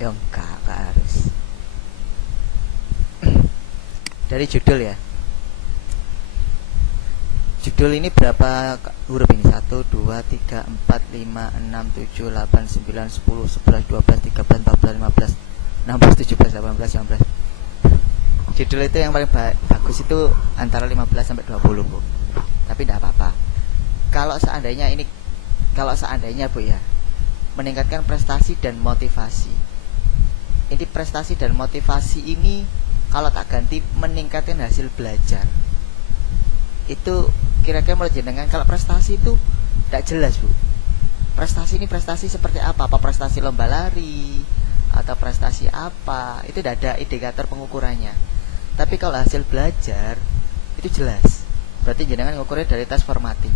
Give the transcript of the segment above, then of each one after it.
Ya enggak harus. Dari judul ya. Judul ini berapa huruf ini? 1, 2, 3, 4, 5, 6, 7, 8, 9, 10, 11, 12, 13, 14, 15, 16, 17, 18, 19. Judul itu yang paling bagus itu antara 15 sampai 20, Bu. Tapi tidak apa-apa. Kalau seandainya Bu ya, meningkatkan prestasi dan motivasi. Ini prestasi dan motivasi ini kalau tak ganti meningkatkan hasil belajar. Itu kira-kira mulai jenengan kalau prestasi itu tidak jelas, Bu. Prestasi ini prestasi seperti apa? Apa prestasi lomba lari atau prestasi apa? Itu tidak ada indikator pengukurannya. Tapi kalau hasil belajar itu jelas. Berarti jenengan ngukurnya dari tes formatif.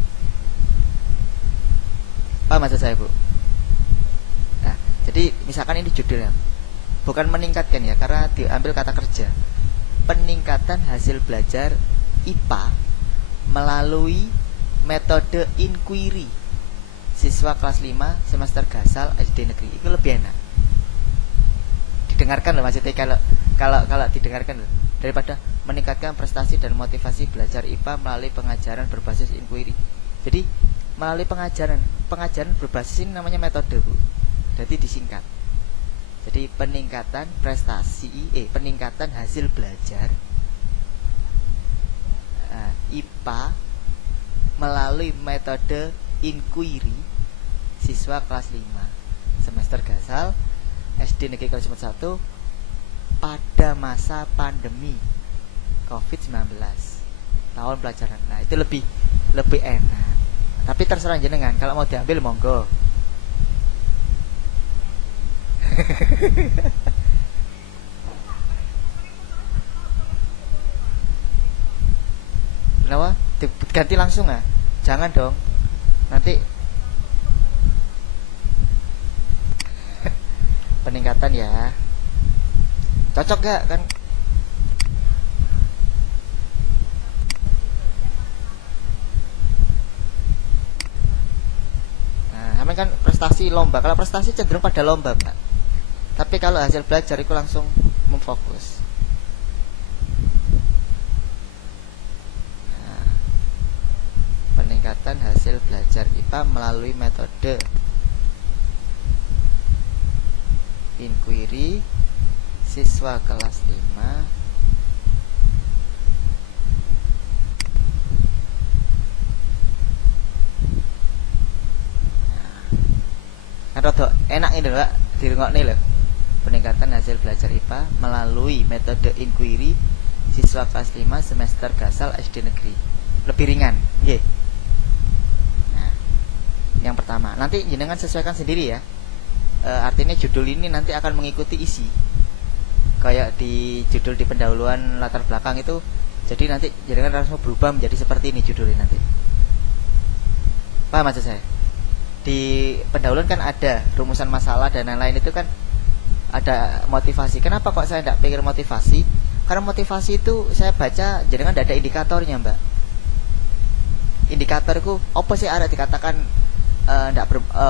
Paham maksud saya, Bu? Nah, jadi misalkan ini judulnya bukan meningkatkan ya, karena diambil kata kerja. Peningkatan hasil belajar IPA melalui metode inquiry siswa kelas 5 semester Gasal SD negeri. Itu lebih enak didengarkan loh, maksudnya kalau didengarkan loh, daripada meningkatkan prestasi dan motivasi belajar IPA melalui pengajaran berbasis inquiry. Jadi melalui pengajaran berbasis ini namanya metode, Bu. Jadi disingkat. Jadi peningkatan peningkatan hasil belajar IPA melalui metode inquiry siswa kelas 5 semester Gasal SD negeri kelas 1 pada masa pandemi COVID-19 tahun pelajaran. Nah, itu lebih enak. Tapi terserah jenengan, kalau mau diambil monggo. Kenapa? Ganti langsung ah? Jangan dong. Nanti peningkatan ya. Cocok gak kan? Nah, kan prestasi lomba. Kalau prestasi cenderung pada lomba, Pak. Tapi kalau hasil belajar itu langsung memfokus. Nah, peningkatan hasil belajar IPA melalui metode inquiry siswa kelas 5 kan rada enak ini lho, Pak, dirungokne lho. Peningkatan hasil belajar IPA melalui metode inquiry siswa kelas 5 semester Gasal SD negeri. Lebih ringan, nggih. Nah, yang pertama, nanti jenengan sesuaikan sendiri ya. Artinya judul ini nanti akan mengikuti isi. Kayak di judul di pendahuluan latar belakang itu, jadi nanti jenengan langsung berubah menjadi seperti ini judulnya nanti. Paham maksud saya? Di pendahuluan kan ada rumusan masalah dan lain-lain, itu kan ada motivasi. Kenapa kok saya tidak pikir motivasi? Karena motivasi itu saya baca jenengan tidak ada indikatornya, Mbak. Indikatorku apa sih ada dikatakan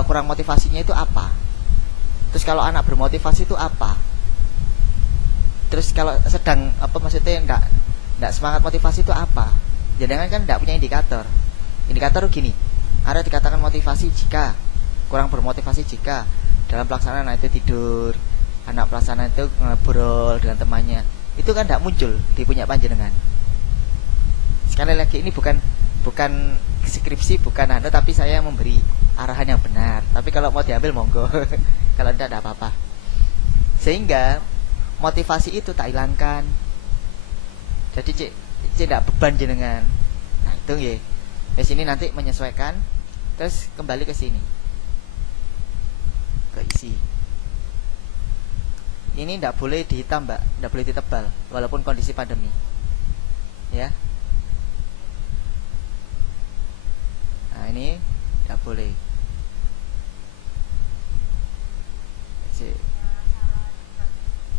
kurang motivasinya itu apa? Terus kalau anak bermotivasi itu apa? Terus kalau sedang maksudnya enggak semangat motivasi itu apa? Jangan kan enggak punya indikator. Indikator gini, ada dikatakan motivasi jika kurang bermotivasi jika dalam pelaksanaan itu tidur, anak pelaksana itu ngobrol dengan temannya. Itu kan enggak muncul di punya panjenengan. Sekali lagi ini bukan skripsi, bukan tapi saya memberi arahan yang benar. Tapi kalau mau diambil monggo. Kalau tidak apa-apa. Sehingga motivasi itu tak hilangkan. Jadi cek tidak beban jenengan. Nah, itu nggih. Di sini nanti menyesuaikan, terus kembali ke sini. Ke isi. Ini tidak boleh dihitam, Mbak. Tidak boleh ditebal walaupun kondisi pandemi. Ya. Nah, ini tidak boleh.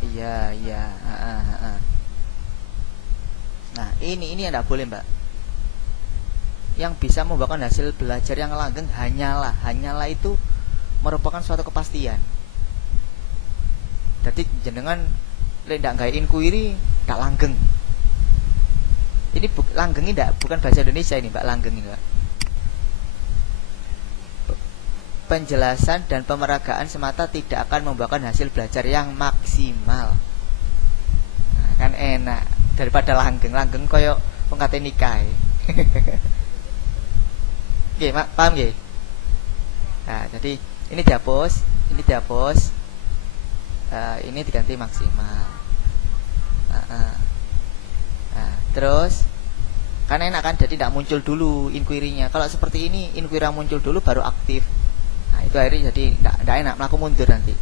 Iya. Nah, ini yang tidak boleh, Mbak. Yang bisa membawakan hasil belajar yang langgeng hanyalah itu merupakan suatu kepastian. Jadi jenengan lek ndak gawe inquiry ndak langgeng. Ini langgeng ini bukan bahasa Indonesia ini, Mbak, langgeng ini, Mbak. Penjelasan dan pemeragaan semata tidak akan membuahkan hasil belajar yang maksimal. Nah, kan enak daripada langgeng. Langgeng koyo wong kate nikah. Nggih, Mak, paham nggih? Nah, jadi ini dihapus, ini diganti maksimal. Nah, terus kan enak kan, jadi tidak muncul dulu inquiry-nya. Kalau seperti ini inquiry muncul dulu baru aktif. Nah, itu akhirnya jadi tidak enak, melaku mundur nanti.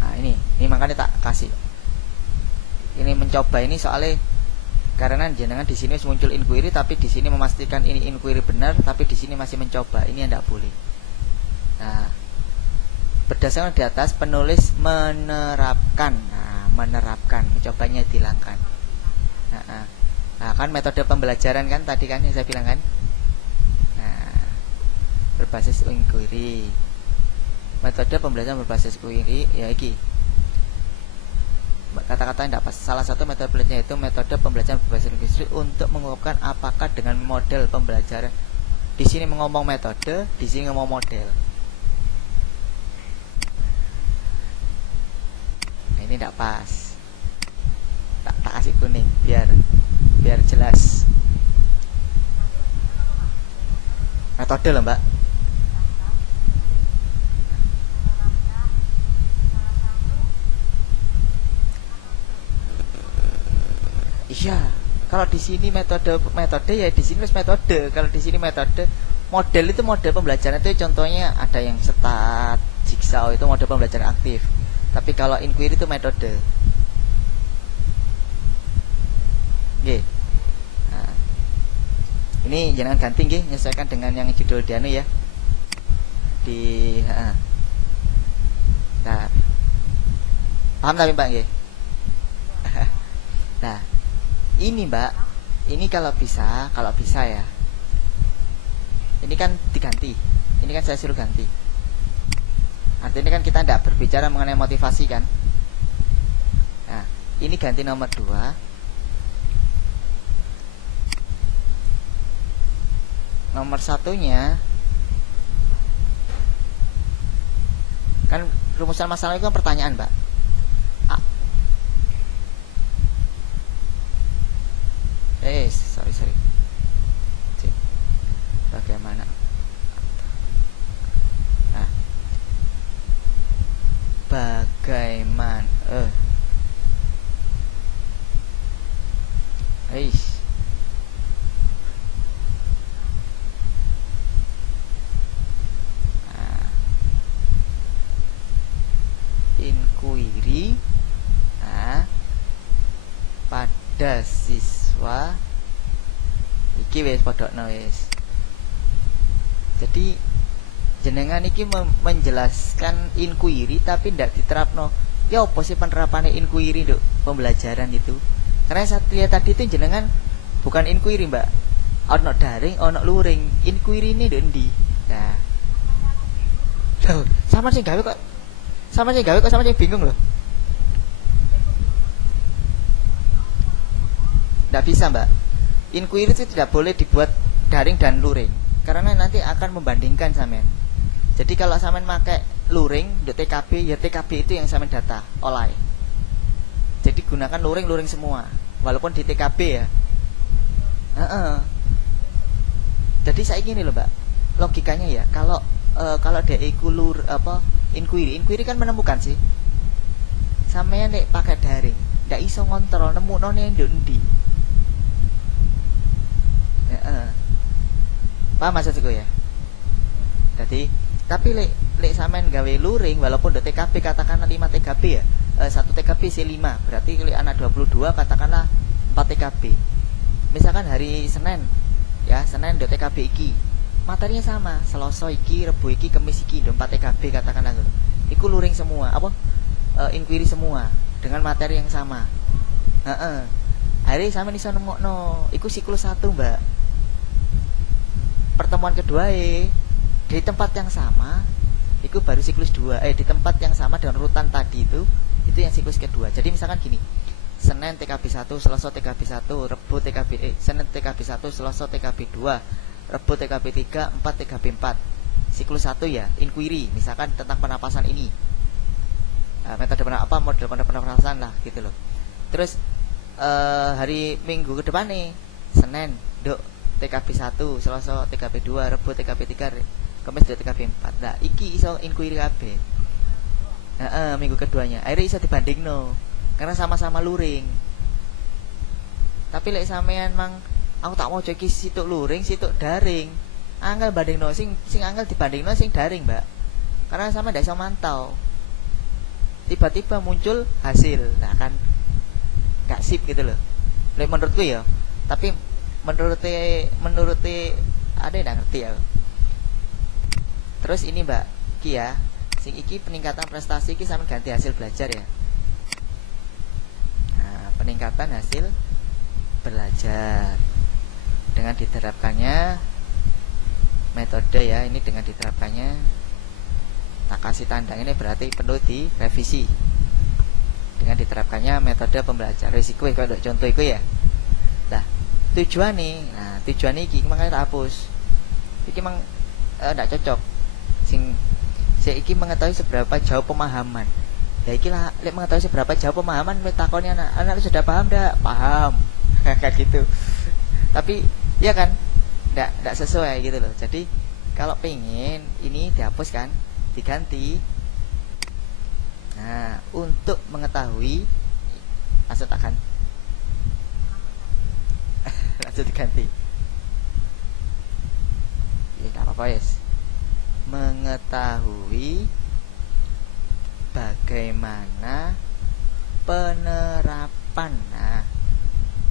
Nah, ini makanya tak kasih. Ini mencoba ini soalnya karena jenengan di sini muncul inquiry, tapi di sini memastikan ini inquiry benar, tapi di sini masih mencoba. Ini yang tidak boleh. Nah, berdasarkan di atas penulis menerapkan. Nah, menerapkan, mencobanya dihilangkan. Nah, kan metode pembelajaran kan tadi kan yang saya bilang kan. Nah, berbasis inquiry. Metode pembelajaran berbasis inquiry ya iki. Kata-kata yang tidak pas. Salah satu metode pembelajaran itu metode pembelajaran berbasis inquiry untuk mengungkapkan apakah dengan model pembelajaran. Di sini ngomong metode, di sini ngomong model. Nah, ini tidak pas. Tak kasih kuning biar jelas. Metode loh, Mbak. Iya, kalau di sini metode ya di sini metode. Kalau di sini metode, model itu model pembelajaran itu contohnya ada yang start, jigsaw itu model pembelajaran aktif. Tapi kalau inquiry itu metode. Oke. Nah, ini jangan ganti nggih, menyesuaikan dengan yang judul dianu ya. Nah. Paham tapi Mbak nggih? Nah, ini Mbak, ini kalau bisa ya. Ini kan diganti. Ini kan saya suruh ganti. Artinya kan kita tidak berbicara mengenai motivasi kan. Nah, ini ganti nomor 2. Nomor 1-nya kan rumusan masalah itu kan pertanyaan, Mbak. Sorry. Bagaimana? Nah, bagaimana? Inquiry pada siswa iki wis podokno wis. Jadi jenengan iki menjelaskan inquiry tapi ndak diterapno. Ya apa sih penerapannya inquiry Duk pembelajaran itu? Karena saya lihat tadi itu jenengan bukan inquiry, Mbak. Ono daring, ono luring. Inquiry ini ndek endi? Nah. Loh, sama sing gawe kok sama sing bingung loh. Ndak bisa, Mbak. Inquiry itu tidak boleh dibuat daring dan luring karena nanti akan membandingkan sampean. Jadi kalau sampean pakai luring .tkb ya TKB itu yang sampean data oleh. Jadi gunakan luring semua walaupun di TKB ya. Jadi saya gini loh, Mbak. Logikanya ya kalau dia iku inquiry kan menemukan sih. Sampean nek pakai daring ndak iso ngontrol nemukne ndi. Paham maksudku ya? Jadi, tapi lek sampean gawe luring walaupun TKB katakanlah 5 TKB ya. 1 TKB C5, berarti lek anak 22 katakanlah 4 TKB. Misalkan hari Senin ya, Senin TKB iki. Materinya sama, Selasa iki, Rebo iki, Kamis iki 4 TKB katakanlah gitu. Iku luring semua, inquiry semua dengan materi yang sama. Hari sampean iso nemokno iku siklus 1, Mbak. Pertemuan kedua di tempat yang sama itu baru siklus 2. Di tempat yang sama dengan urutan tadi itu yang siklus kedua. Jadi misalkan gini, Senin TKB 1, Selasa TKB 1, Rebo TKB Senin TKB 1, Selasa TKB 2, Rebo TKB 3, 4 TKB 4. Siklus 1 ya, inquiry, misalkan tentang penapasan ini. Metode model penapasan lah gitu loh. Terus hari Minggu ke depan nih, Senin dok TKB 1, Selasa TKB 2, Rebo TKB 3, Kamis dok TKB 4. Nah, iki iso inquiry kabeh. Minggu keduanya. Akhirnya iso dibandingno. Karena sama-sama luring. Tapi lek sampean mang aku tak mau cek situk luring, situk daring. Angel bandingno sing angel dibandingno sing daring, Mbak. Karena sama ndak iso mantau. Tiba-tiba muncul hasil. Nah kan gak sip gitu loh. Lek menurutku ya. Tapi menurut ada yang gak ngerti ya. Terus ini Mbak Ki ya, sing iki peningkatan prestasi iki sampe ganti hasil belajar ya. Nah, peningkatan hasil belajar dengan diterapkannya metode ya, ini dengan diterapkannya tak kasih tanda ini berarti perlu direvisi. Dengan diterapkannya metode pembelajaran risiko kalau contoh itu ya. Nah, tujuan iki makanya tak hapus. Iki memang ndak cocok. Saya iki mengetahui seberapa jauh pemahaman. Ya iki lah lek mengetahui seberapa jauh pemahaman takoni anak sudah paham ndak? Paham. Kayak gitu. Tapi ya kan ndak sesuai gitu loh. Jadi kalau pengen ini dihapus kan, diganti. Nah, untuk mengetahui langsung takkan langsung diganti. Ya enggak apa-apa, yes. Mengetahui bagaimana penerapan. Nah,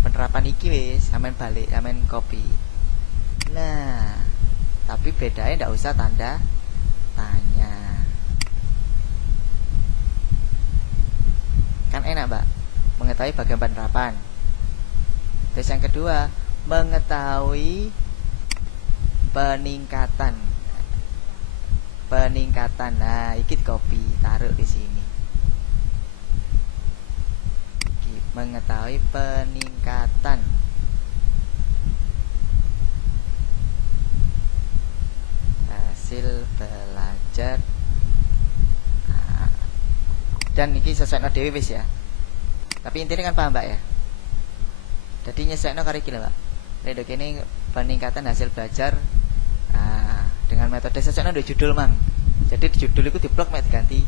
penerapan iki wis sampean balik, sampean copy. Nah, tapi bedanya ndak usah tanda tanya. Kan enak, Mbak. Mengetahui bagaimana penerapan. Terus yang kedua, mengetahui peningkatan. Nah, iki copy, taruh di sini. Mengetahui peningkatan hasil belajar. Nah, dan ini sesuai dewe wis ya. Tapi intinya kan paham, Mbak ya. Jadi nyesuaikan karo iki lho, Mbak. Nek ini peningkatan hasil belajar dengan metode sesuai dengan judul mang. Jadi di judul itu diblok mek diganti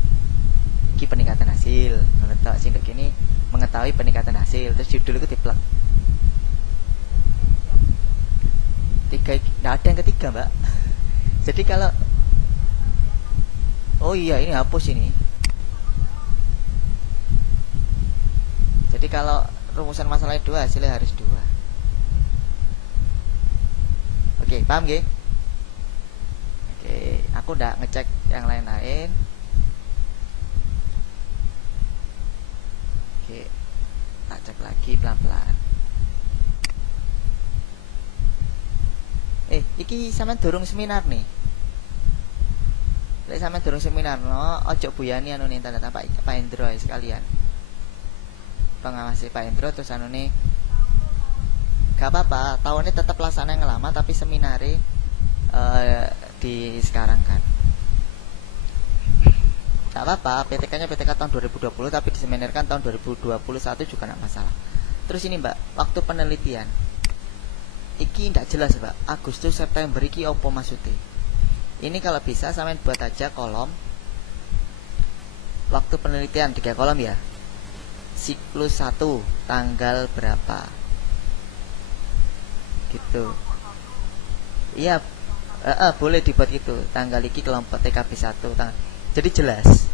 iki peningkatan hasil. Menurut sing ndek ini mengetahui peningkatan hasil. Terus judul itu diblok. Nggak ada yang ketiga, Mbak. Jadi kalau oh iya ini hapus ini. Jadi kalau rumusan masalahnya 2 hasilnya harus 2. Oke, paham nggih? Oke, aku udah ngecek yang lain-lain. Oke, tak cek lagi pelan-pelan. Iki sampean durung seminar nih. Lek sampean durung seminar no, ojo buyani anu nih tanda Pak Indro sekalian. Pengawasi Pak Indro terus anu nih. Gak apa-apa, tahunnya tetap laksana yang lama tapi seminari di sekarang kan. Gak apa-apa, PTK-nya PTK tahun 2020 tapi diseminarkan tahun 2021 juga gak masalah. Terus ini Mbak, waktu penelitian iki ndak jelas, Mbak. Agustus September iki opo maksudnya? Ini kalau bisa sampean buat aja kolom waktu penelitian 3 kolom ya. Siklus 1 tanggal berapa? Gitu. Iya, boleh dibuat gitu. Tanggal iki kelompok TKB 1 jadi jelas.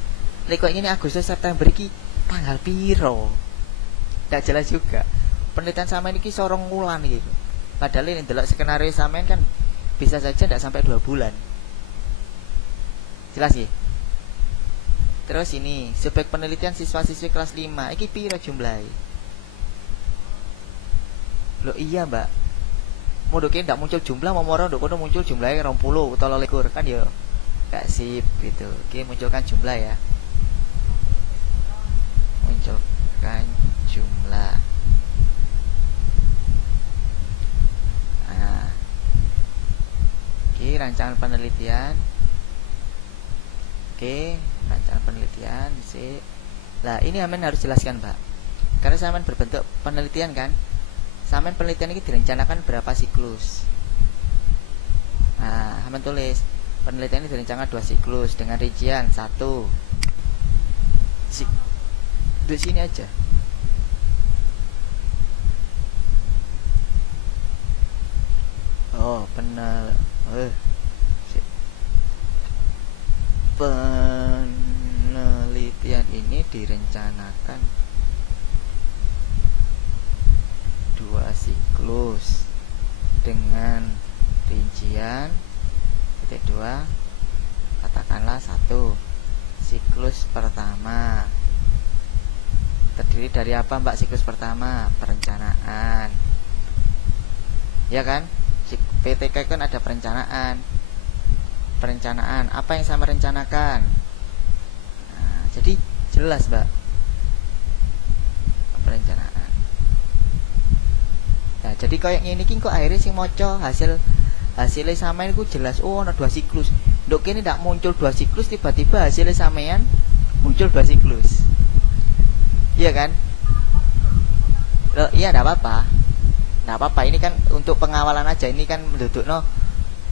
Lek kok ini Agustus September iki tanggal piro? Ndak jelas juga. Penelitian sama ini sorong wulan gitu. Padahal ini delok skenario sampean kan bisa saja tidak sampai 2 bulan. Jelas ya? Terus ini subjek penelitian siswa-siswi kelas 5. Iki piro jumlahe? Loh iya mbak, mau dokin tidak muncul jumlah, mau moro dokono muncul jumlahnya 20 atau 21 kan ya gak sip gitu. Oke, munculkan jumlah ya, munculkan jumlah. Nah, oke, rancangan penelitian. Oke, rancangan penelitian sih. Lah ini aman harus jelaskan mbak, karena samen berbentuk penelitian kan. Samen penelitian ini direncanakan berapa siklus. Nah, samen tulis penelitian ini direncanakan 2 siklus dengan rincian 1. Di sini aja. Oh, penelitian ini direncanakan 2 siklus dengan rincian titik 2, katakanlah 1 siklus pertama terdiri dari apa mbak? Siklus pertama perencanaan, ya kan? PTK kan ada perencanaan. Perencanaan apa yang sama rencanakan? Nah, jadi jelas mbak, perencanaan. Nah, jadi kayak ini kok akhirnya sing moco hasilnya samain ku jelas. Oh, ada 2 siklus. Dok ini tidak muncul 2 siklus, tiba-tiba hasilnya samain muncul 2 siklus. Iya kan? Loh, iya tidak apa-apa. Tidak apa-apa, ini kan untuk pengawalan aja. Ini kan menduduk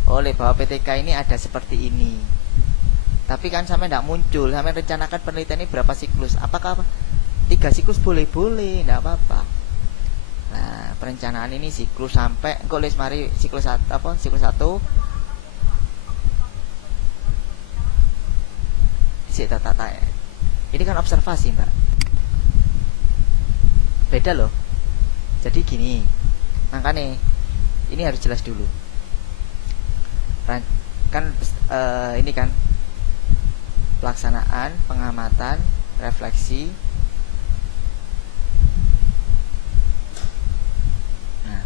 oleh bahwa PTK ini ada seperti ini. Tapi kan sampai tidak muncul. Sampai rencanakan penelitian ini berapa siklus? Apakah 3 siklus boleh-boleh? Tidak apa-apa. Nah, perencanaan ini siklus sampai kok les mari siklus 1 apa? Siklus 1. Tata. Ini kan observasi, Mbak. Beda loh. Jadi gini. Makanya ini harus jelas dulu. Kan ini kan pelaksanaan, pengamatan, refleksi. Nah,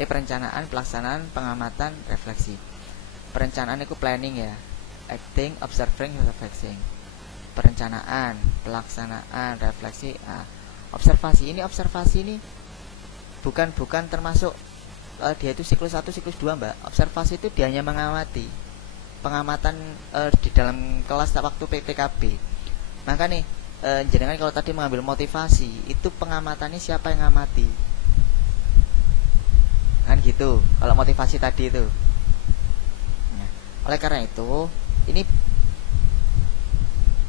perencanaan, pelaksanaan, pengamatan, refleksi. Perencanaan itu planning ya, acting, observing, reflecting. Perencanaan, pelaksanaan, refleksi. Nah, observasi ini bukan termasuk dia itu siklus 1, siklus 2 mbak. Observasi itu dia hanya mengamati. Pengamatan di dalam kelas waktu PTKB. Maka nih jenengan kalau tadi mengambil motivasi, itu pengamatannya siapa yang ngamati? Kan gitu. Kalau motivasi tadi itu. Nah, oleh karena itu, ini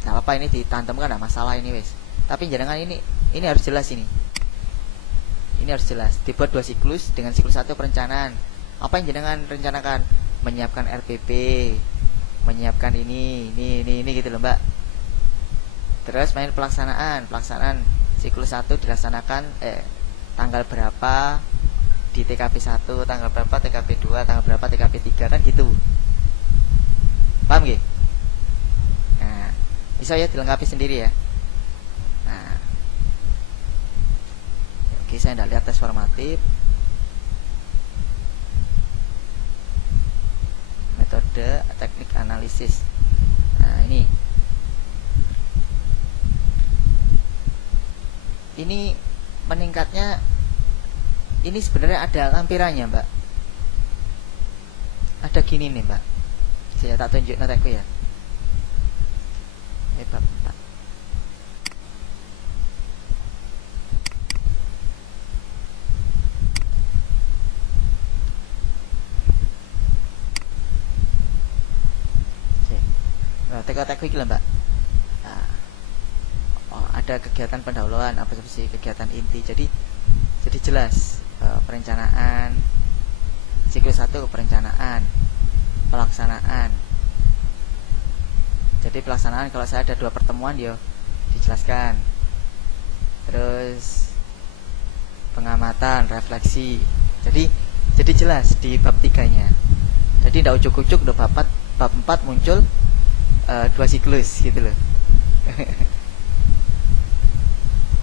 nggak apa-apa, ini ditantemkan, nggak masalah ini wes. Tapi jenengan ini harus jelas ini. Ini harus jelas. Dibuat 2 siklus dengan siklus 1 perencanaan. Apa yang jenengan rencanakan? Menyiapkan RPP, menyiapkan ini gitu loh mbak. Terus main pelaksanaan siklus 1 dilaksanakan tanggal berapa di TKP 1, tanggal berapa TKP 2, tanggal berapa TKP 3, kan gitu. Paham gak? Nah, bisa ya dilengkapi sendiri ya. Nah, oke, saya tidak lihat tes formatif. Metode teknik analisis. Nah, ini meningkatnya. Ini sebenarnya ada lampirannya mbak. Ada gini nih mbak, saya tak tunjuk notaku ya. Bab 4. Teko-teko iki lho mbak. Nah, ada kegiatan pendahuluan, apa sih kegiatan inti. Jadi jelas perencanaan siklus 1, perencanaan, pelaksanaan. Jadi pelaksanaan kalau saya ada 2 pertemuan yo dijelaskan. Terus pengamatan, refleksi. Jadi jelas di bab 3-nya. Jadi tidak ujuk-ujuk udah bab 4 muncul 2 siklus gitu loh.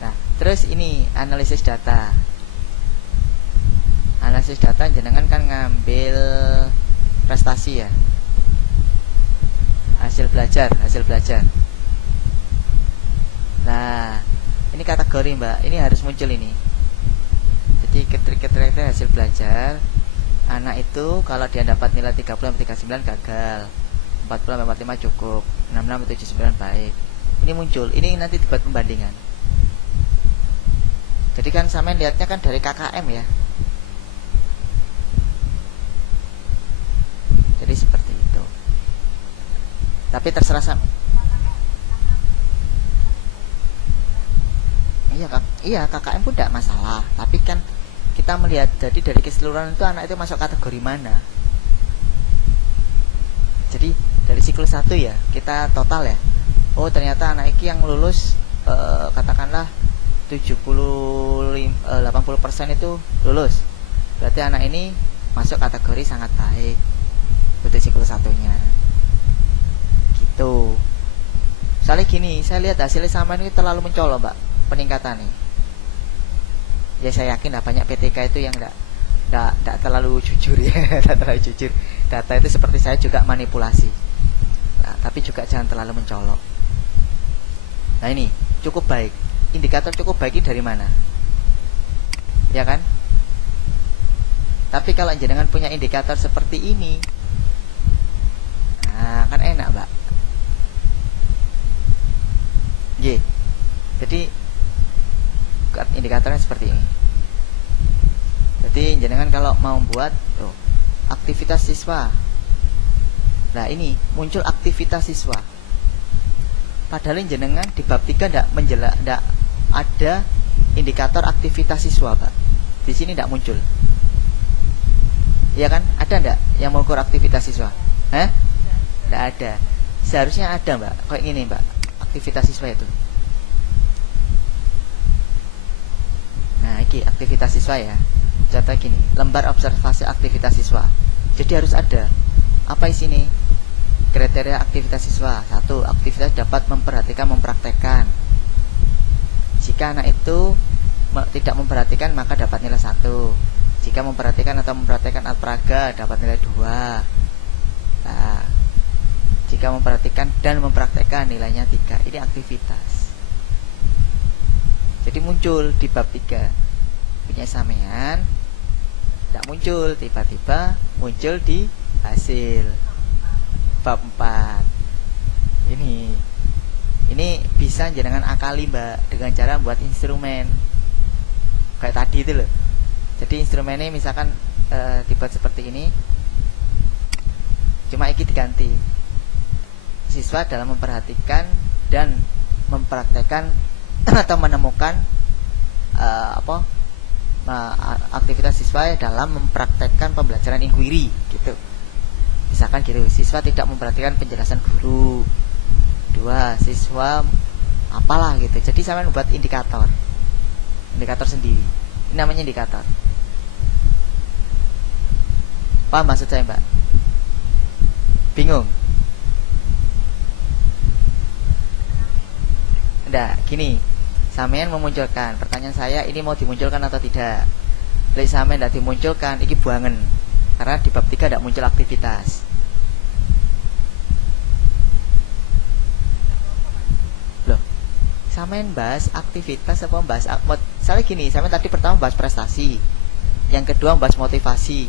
Nah, terus ini analisis data. analisis data jenengan kan ngambil prestasi ya, hasil belajar. Nah, ini kategori mbak, ini harus muncul ini. Jadi ketika hasil belajar, anak itu kalau dia dapat nilai 30-39 gagal, 40-45 cukup, 66-79 baik. Ini muncul, ini nanti dibuat pembandingan. Jadi kan sama lihatnya kan dari KKM ya. Jadi seperti itu. Tapi terserah sama. Iya KKM pun tidak masalah. Tapi kan kita melihat jadi dari keseluruhan itu anak itu masuk kategori mana. Jadi dari siklus 1 ya kita total ya. Oh ternyata anak ini yang lulus katakanlah 80% itu lulus. Berarti anak ini masuk kategori sangat baik untuk siklus 1-nya. Gitu. Soalnya gini, saya lihat hasilnya sama ini terlalu mencolok mbak, peningkatan nih. Ya saya yakin lah banyak PTK itu yang enggak terlalu jujur ya, enggak terlalu jujur. Data itu seperti saya juga manipulasi. Nah, tapi juga jangan terlalu mencolok. Nah ini cukup baik. Indikator cukup baik ini dari mana? Ya kan? Tapi kalau jenengan punya indikator seperti ini, nah kan enak mbak. G. Jadi indikatornya seperti ini. Jadi jenengan kalau mau buat aktivitas siswa. Nah ini muncul aktivitas siswa. Padahal jenengan di bab 3 enggak ada indikator aktivitas siswa, Pak. Di sini enggak muncul. Iya kan? Ada enggak yang mengukur aktivitas siswa? Hah? Enggak ada. Seharusnya ada, Mbak. Kayak gini, Mbak. Aktivitas siswa itu. Nah, ini aktivitas siswa ya. Contoh gini, lembar observasi aktivitas siswa. Jadi harus ada. Apa isinya? Kriteria aktivitas siswa. 1. Aktivitas dapat memperhatikan, mempraktekkan. Jika anak itu tidak memperhatikan maka dapat nilai 1. Jika memperhatikan atau mempraktekkan alat peraga dapat nilai 2. Nah, jika memperhatikan dan mempraktekkan nilainya 3. Ini aktivitas. Jadi muncul di bab 3. Punya sampean tidak muncul, tiba-tiba muncul di hasil bab 4. Ini bisa jenengan akali mbak dengan cara buat instrumen kayak tadi itu loh. Jadi instrumennya misalkan dibuat seperti ini, cuma iki diganti siswa dalam memperhatikan dan mempraktekkan atau menemukan aktivitas siswa dalam mempraktekkan pembelajaran inquiry gitu. Misalkan gitu, siswa tidak memperhatikan penjelasan guru. 2. Siswa apalah gitu. Jadi saya membuat indikator sendiri. Ini namanya indikator. Paham maksud saya mbak? Bingung? Enggak, gini. Sampean memunculkan, pertanyaan saya ini mau dimunculkan atau tidak. Lek sampean tidak dimunculkan, ini buangan. Karena di bab 3 tidak muncul aktivitas. Loh, sampean bahas aktivitas apa bahas misalnya gini, sampean tadi pertama bahas prestasi, yang kedua bahas motivasi.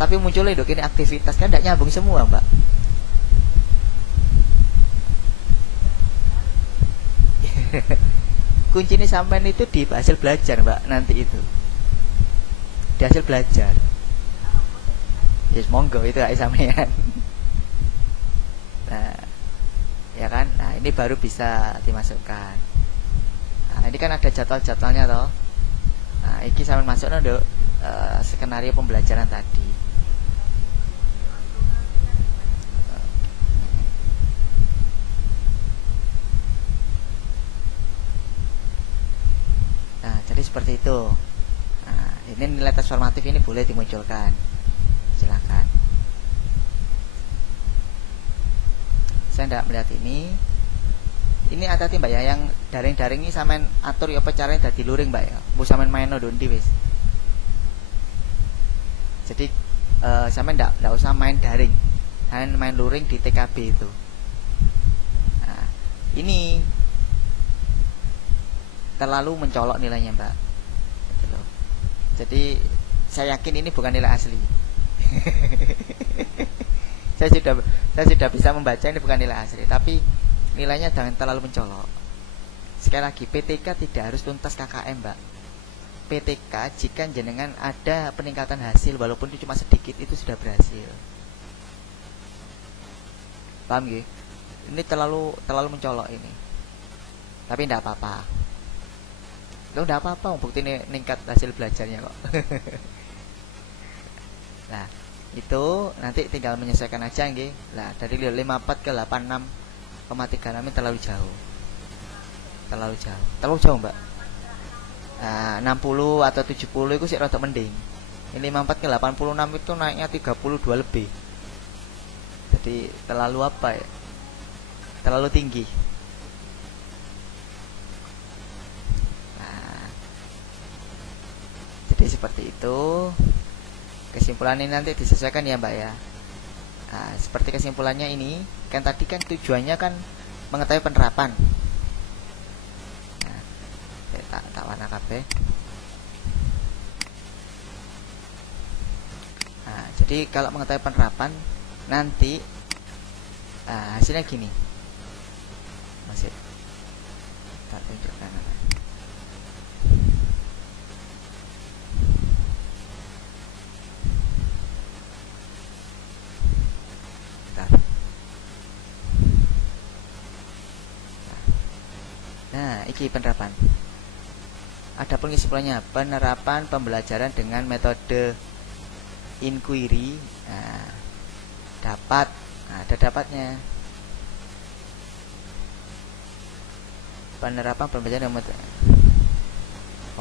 Tapi munculnya dok ini aktivitas, kan tidak nyambung semua mbak. Kuncinya sampean itu di hasil belajar mbak, nanti itu di hasil belajar. Yes monggo itu kayak sampean. Nah ya kan, nah ini baru bisa dimasukkan. Nah ini kan ada jadwal-jadwalnya toh. Nah ini sampean masuk untuk skenario pembelajaran tadi. Jadi seperti itu. Nah, ini nilai transformatif ini boleh dimunculkan. Silakan. Saya tidak melihat ini. Ini hati-hati mbak ya, yang daring-daring ini sampean atur ya apa caranya dadi luring mbak ya. Bu sampean main ndi wis. Jadi sampai ndak usah main daring, hanya main luring di TKB itu. Nah, ini terlalu mencolok nilainya Mbak. Gitu loh. Jadi saya yakin ini bukan nilai asli. saya sudah bisa membaca ini bukan nilai asli, tapi nilainya jangan terlalu mencolok. Sekali lagi, PTK tidak harus tuntas KKM Mbak. PTK jika jenengan ada peningkatan hasil walaupun itu cuma sedikit, itu sudah berhasil. Paham gak? Ini terlalu mencolok ini. Tapi tidak apa-apa. Lo tidak apa-apa, bukti meningkat hasil belajarnya kok. Nah, itu nanti tinggal menyesuaikan aja nggih. Lah, dari 54 ke 86,36 ini terlalu jauh. Terlalu jauh Mbak. Nah, 60 atau 70 itu sih rada mending. Ini 54 ke 86 itu naiknya 32 lebih. Jadi terlalu apa ya? Terlalu tinggi. Nah, jadi seperti itu. Kesimpulan ini nanti disesuaikan ya Mbak ya. Nah, seperti kesimpulannya ini, kan tadi kan tujuannya kan mengetahui penerapan. Tak warna KB. Nah, jadi kalau mengetahui penerapan nanti hasilnya gini. Masih tak tunjukkan. Nah, iki penerapan. Adapun kesimpulannya, penerapan pembelajaran dengan metode inquiry dapat, ada dapatnya. Penerapan pembelajaran dengan metode,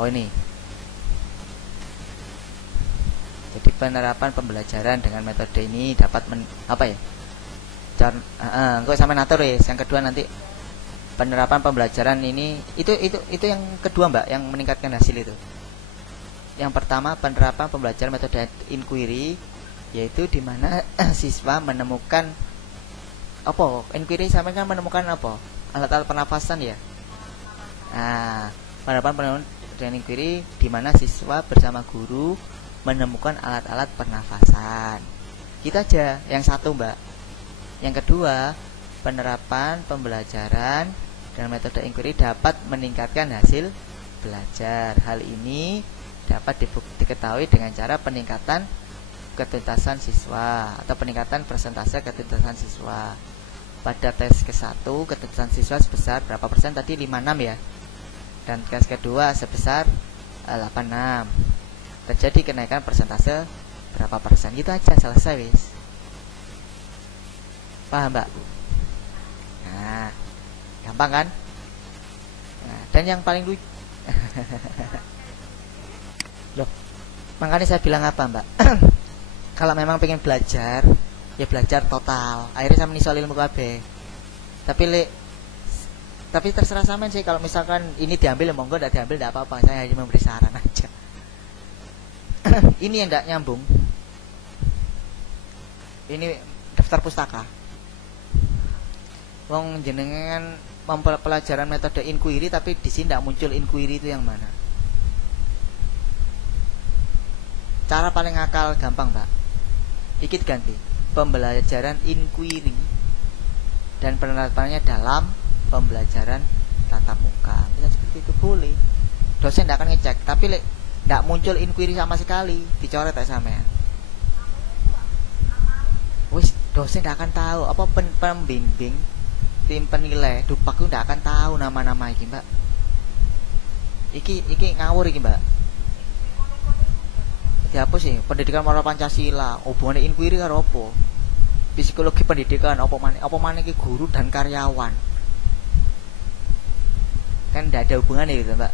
ini. Jadi penerapan pembelajaran dengan metode ini dapat kok sampai natur ya. Yang kedua nanti penerapan pembelajaran ini itu yang kedua Mbak, yang meningkatkan hasil itu. Yang pertama, penerapan pembelajaran metode inquiry, yaitu di mana siswa menemukan inquiry sampai kan menemukan alat-alat pernafasan ya. Nah, penerapan dengan inquiry di mana siswa bersama guru menemukan alat-alat pernafasan. Kita aja yang satu Mbak. Yang kedua, penerapan pembelajaran dengan metode inquiry dapat meningkatkan hasil belajar. Hal ini dapat diketahui dengan cara peningkatan ketuntasan siswa atau peningkatan persentase ketuntasan siswa. Pada tes ke-1 ketuntasan siswa sebesar berapa persen tadi? 56 ya. Dan tes kedua sebesar 86. Terjadi kenaikan persentase berapa persen. Gitu aja, selesai wis. Paham Mbak? Nah, gampang kan? Nah, dan yang paling lucu loh, makanya saya bilang apa Mbak? Kalau memang pengen belajar, ya belajar total. Akhirnya saya menisol ilmu KB. Tapi terserah sama sih. Kalau misalkan ini diambil, monggo. Tidak diambil, tidak apa-apa. Saya hanya memberi saran aja. Ini yang tidak nyambung. Ini daftar pustaka. Wong jenengan pelajaran metode inquiry, tapi di sini tidak muncul inquiry itu yang mana? Cara paling akal gampang Pak. Dikit ganti pembelajaran inquiry dan penerapannya dalam pembelajaran tatap muka. Bisa seperti itu boleh. Dosen tidak akan ngecek, tapi tidak muncul inquiry sama sekali, dicoret tak sampean. Wis dosen tidak akan tahu apa pembimbing tim penilai dupak itu tidak akan tahu nama-nama iki Mbak. Iki ngawur iki Mbak. Ya apa sih pendidikan moral Pancasila, hubungannya inquiry karo apa? Psikologi pendidikan apa maneh iki guru dan karyawan. Kan tidak ada hubungannya gitu Mbak.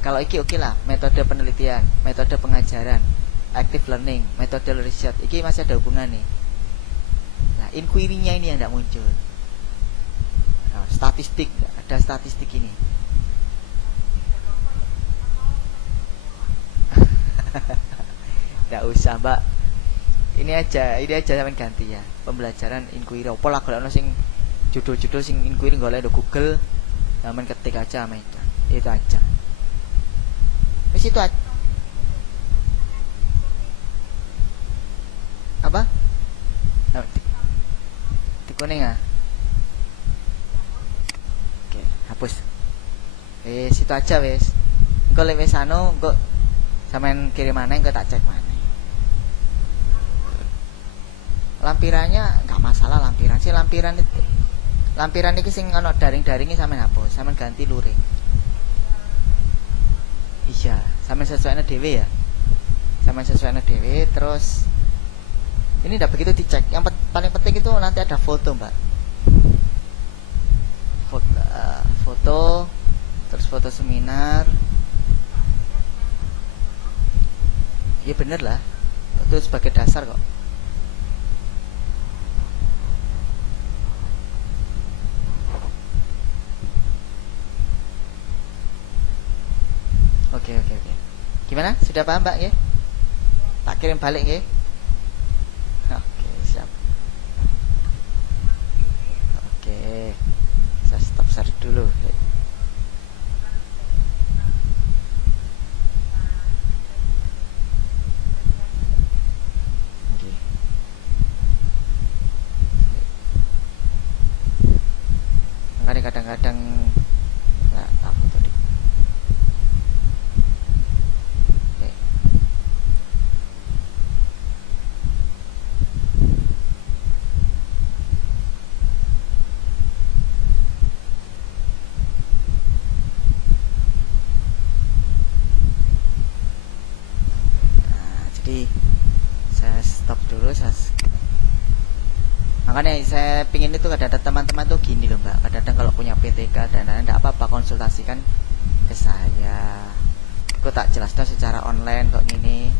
Kalau iki oke lah, metode penelitian, metode pengajaran, active learning, metode riset, iki masih ada hubungannya. Nah, inquiry-nya ini yang tidak muncul. Nah, statistik, ada statistik ini. Tidak usah Mbak, ini aja sampean ganti ya. Pembelajaran inquiry. Apa lah kalau sing judul-judul sing inquiry golek di Google, sampean ketik aja sama itu. Itu aja. Wis itu aja. Apa? Di kuning ah. Oke, hapus. Situ aja wis. Engko lek wis anu engko sampean kirim maneh engko tak cek maneh. Lampirannya enggak masalah lampiran sih, lampiran iki sing ana daring-daringe sampean hapus, sampean ganti luring. Iya, sampean sesuainya dhewe ya. Sampean sesuainya dhewe terus ini tidak begitu dicek. Yang paling penting itu nanti ada foto, Mbak. Foto terus foto seminar. Ya bener lah, itu sebagai dasar kok. Oke. Gimana? Sudah paham, Mbak ya? Tak kirim balik ya. Oke, siap. Oke. Saya stop share dulu. Oke. Makanya kadang-kadang tak foto deh. Saya stop dulu. Makanya saya pingin itu kadang-kadang teman-teman tuh gini loh Mbak, kadang-kadang kalau punya PTK dan lain-lain tidak apa-apa, konsultasikan ke saya. Aku tak jelaskan secara online kok gini.